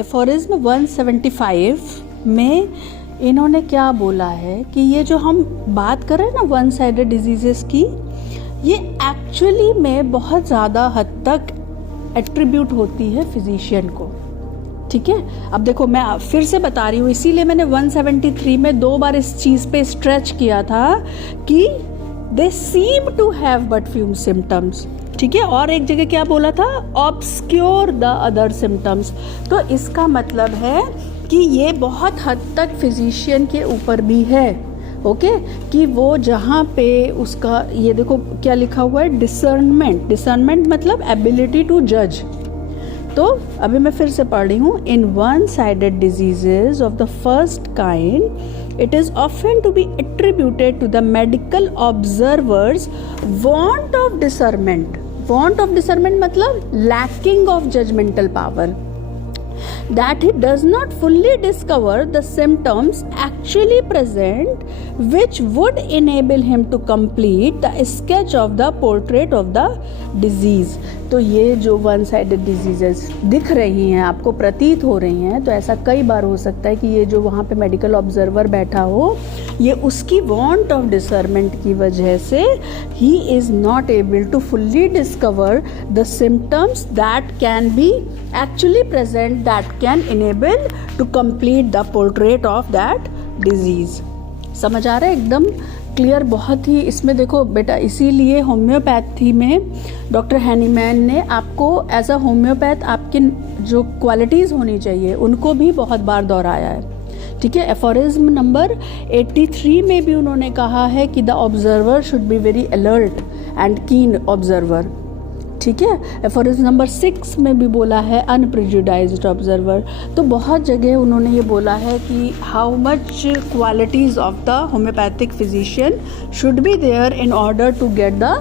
Aphorism 175 में इन्होंने क्या बोला है कि ये जो हम बात कर रहे हैं ना वन साइडेड डिजीजेस की, ये एक्चुअली में बहुत ज़्यादा हद तक एट्रीब्यूट होती है फिजिशियन को। ठीक है, अब देखो मैं फिर से बता रही हूँ, इसीलिए मैंने 173 में 2 बार इस चीज़ पे स्ट्रेच किया था कि they seem to have but few symptoms. ठीक है, और एक जगह क्या बोला था, ऑब्सक्योर द अदर सिम्टम्स। तो इसका मतलब है कि ये बहुत हद तक फिजिशियन के ऊपर भी है, ओके, कि वो जहाँ पे उसका, ये देखो क्या लिखा हुआ है, डिसर्नमेंट। डिसर्नमेंट मतलब एबिलिटी टू जज। तो अभी मैं फिर से पढ़ रही हूँ, in one sided diseases of the first kind it is often to be attributed to the medical observers want of discernment. Want of discernment मतलब lacking of judgemental power, that he does not fully discover the symptoms actually present which would enable him to complete the sketch of the portrait of the disease। तो ये जो one sided diseases दिख रही हैं, आपको प्रतीत हो रही हैं, तो ऐसा कई बार हो सकता है कि ये जो वहाँ पे मेडिकल ऑब्जर्वर बैठा हो, ये उसकी वांट ऑफ डिसर्नमेंट की वजह से ही is not able to fully discover the symptoms that can be actually present, that can enable to complete the portrait of that disease. समझ आ रहा है? एकदम क्लियर बहुत ही। इसमें देखो बेटा, इसीलिए होम्योपैथी में डॉक्टर हैनीमैन ने आपको एज अ होम्योपैथ आपकी जो क्वालिटीज़ होनी चाहिए उनको भी बहुत बार दोहराया है। ठीक है, एफोरिज्म नंबर 83 में भी उन्होंने कहा है कि the observer should be very alert and कीन ऑब्जर्वर। ठीक है, एफोरिज्म नंबर 6 में भी बोला है अनप्रेजुडाइज्ड ऑब्जर्वर। तो बहुत जगह उन्होंने ये बोला है कि how much qualities of the homeopathic physician should be there in order to get the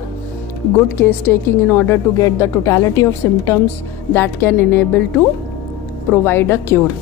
good case taking, in order to get the totality of symptoms that can enable to provide a cure.